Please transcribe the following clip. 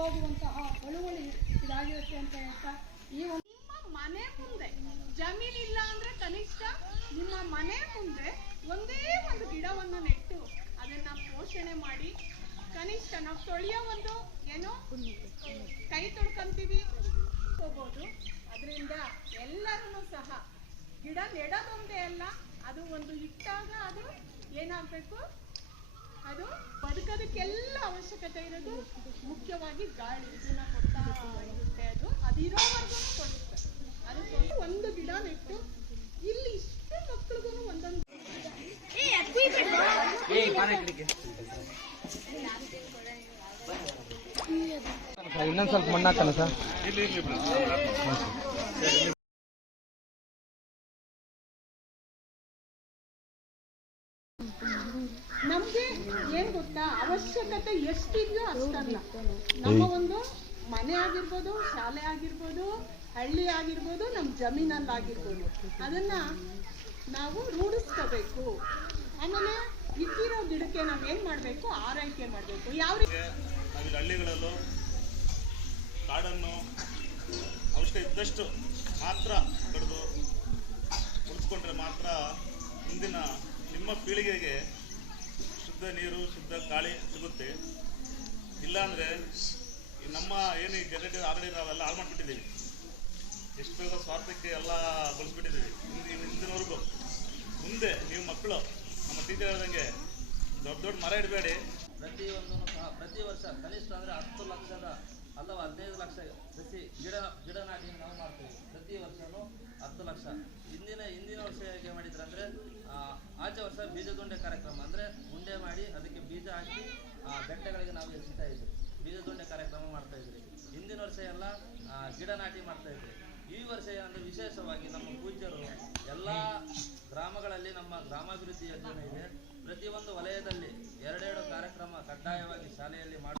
ಹೋಗುವಂತಹ ಬಳುವಳಿ ಇದಾಗಿರುತ್ತೆ ಅಂತ ಹೇಳ್ತಾ, ಈ ನಿಮ್ಮ ಮನೆ ಮುಂದೆ ಜಮೀನಿಲ್ಲ ಅಂದ್ರೆ ಕನಿಷ್ಠ ನಿಮ್ಮ ಮನೆ ಮುಂದೆ ಒಂದೇ ಒಂದು ಗಿಡವನ್ನ ನೆಟ್ಟು ಅದನ್ನ ಪೋಷಣೆ ಮಾಡಿ, ಕನಿಷ್ಠ ನಾವು ತೊಳೆಯೋ ಒಂದು ಏನೋ ಕೈ ತೊಳ್ಕೊಂತೀವಿ ಹೋಗ್ಬೋದು. ಅದರಿಂದ ಎಲ್ಲರೂ ಸಹ ಗಿಡ ನೆಡೋದೊಂದೇ ಅಲ್ಲ, ಅದು ಒಂದು ಇಟ್ಟಾಗ ಅದು ಏನಾಗಬೇಕು? ಅದು ಬದುಕೋದಕ್ಕೆಲ್ಲ ಅವಶ್ಯಕತೆ ಇರೋದು ಮುಖ್ಯವಾಗಿ ಗಾಳಿ. ಇದನ್ನ ಕೊಡ್ತಾ ಇರುತ್ತೆ ಅದು. ಅದಿರೋವರೆಗೂ ಕೊಡುತ್ತೆ. ಅದಕ್ಕೋಸ್ಕರ ಒಂದು ಗಿಡ ನೆಟ್ಟು ಇಲ್ಲಿ ಇಷ್ಟು ಮಕ್ಳಿಗೂ ಒಂದೊಂದು ಇನ್ನೊಂದು ಸ್ವಲ್ಪ ಮಣ್ಣು ಹಾಕೋಣ ಸರ್. ನಮ್ಗೆ ಏನ್ ಗೊತ್ತಾ? ಅವಶ್ಯಕತೆ ಎಷ್ಟಿದೆಯೋ ಅಷ್ಟಲ್ಲ. ನಮ್ಮ ಒಂದು ಮನೆ ಆಗಿರ್ಬೋದು ಶಾಲೆ ಆಗಿರ್ಬೋದು ಹಳ್ಳಿ ಆಗಿರ್ಬೋದು ನಮ್ಮ ಜಮೀನಲ್ಲಿ ಆಗಿರ್ಬೋದು. ಅದನ್ನ ನಾವು ರೂಢಿಸ್ಕೋಬೇಕು. ಆಮೇಲೆ ಇಟ್ಟಿರೋ ಗಿಡಕ್ಕೆ ನಾವ್ ಏನ್ ಮಾಡ್ಬೇಕು? ಆರೈಕೆ ಮಾಡ್ಬೇಕು. ಯಾವ ರೀತಿ ನಾವಿಲ್ಲಿ ಹಳ್ಳಿಗಳಲ್ಲೂ ಕಾಡನ್ನು ಅವಶ್ಯಕ ಇದ್ದಷ್ಟು ಮಾತ್ರ ಕಡಿದು ಉಳಿಸ್ಕೊಂಡ್ರೆ ಮಾತ್ರ ಮುಂದಿನ ನಿಮ್ಮ ಪೀಳಿಗೆಗೆ ಶುದ್ಧ ನೀರು, ಶುದ್ಧ ಗಾಳಿ ಸಿಗುತ್ತೆ. ಇಲ್ಲಾಂದರೆ ನಮ್ಮ ಏನು ಈ ಜನರೇಟರ್ ಆಲ್ರೆಡಿ ನಾವೆಲ್ಲ ಹಾಳು ಮಾಡಿಬಿಟ್ಟಿದ್ದೀವಿ. ಎಷ್ಟು ಬೇಗ ಸ್ವಾರ್ಥಕ್ಕೆ ಎಲ್ಲ ಬಳಸ್ಬಿಟ್ಟಿದ್ದೀವಿ. ಹಿಂದಿ ಹಿಂದಿನವರೆಗೂ. ಮುಂದೆ ನೀವು ಮಕ್ಕಳು, ನಮ್ಮ ಟೀಚರ್ ಹೇಳ್ದಂಗೆ ದೊಡ್ಡ ದೊಡ್ಡ ಮರ ಇಡಬೇಡಿ. ಪ್ರತಿಯೊಂದನ್ನು ಸಹ ಪ್ರತಿ ವರ್ಷ ಕನಿಷ್ಠ ಅಂದರೆ ಹತ್ತು ಲಕ್ಷದ ಅಥವಾ ಹದಿನೈದು ಲಕ್ಷ ಸಸಿ ಗಿಡ ಗಿಡ ನಾಟಿ ನಾವು ಮಾಡ್ತೀವಿ. ಪ್ರತಿ ವರ್ಷವೂ ಹತ್ತು ಲಕ್ಷ ಹಿಂದಿನ ಹಿಂದಿನ ವರ್ಷ ಹೇಗೆ ಮಾಡಿದ್ರು ಅಂದರೆ ಆಚೆ ವರ್ಷ ಬೀಜದುಂಡೆ ಕಾರ್ಯಕ್ರಮ. ಅಂದ್ರೆ ಉಂಡೆ ಮಾಡಿ ಅದಕ್ಕೆ ಬೀಜ ಹಾಕಿ ಆ, ಬೆಟ್ಟಗಳಿಗೆ ನಾವು ಎಸಿತಾ ಇದ್ವಿ. ಬೀಜದುಂಡೆ ಕಾರ್ಯಕ್ರಮ ಮಾಡ್ತಾ ಇದ್ವಿ. ಹಿಂದಿನ ವರ್ಷ ಎಲ್ಲ ಗಿಡ ನಾಟಿ ಮಾಡ್ತಾ ಇದ್ರಿ ಈ ವರ್ಷ ಏನಂದ್ರೆ ವಿಶೇಷವಾಗಿ ನಮ್ಮ ಪೂಜ್ಯರು ಎಲ್ಲ ಗ್ರಾಮಗಳಲ್ಲಿ ನಮ್ಮ ಗ್ರಾಮಾಭಿವೃದ್ಧಿ ಯೋಜನೆ ಇದೆ. ಪ್ರತಿಯೊಂದು ವಲಯದಲ್ಲಿ ಎರಡೆರಡು ಕಾರ್ಯಕ್ರಮ ಕಡ್ಡಾಯವಾಗಿ ಶಾಲೆಯಲ್ಲಿ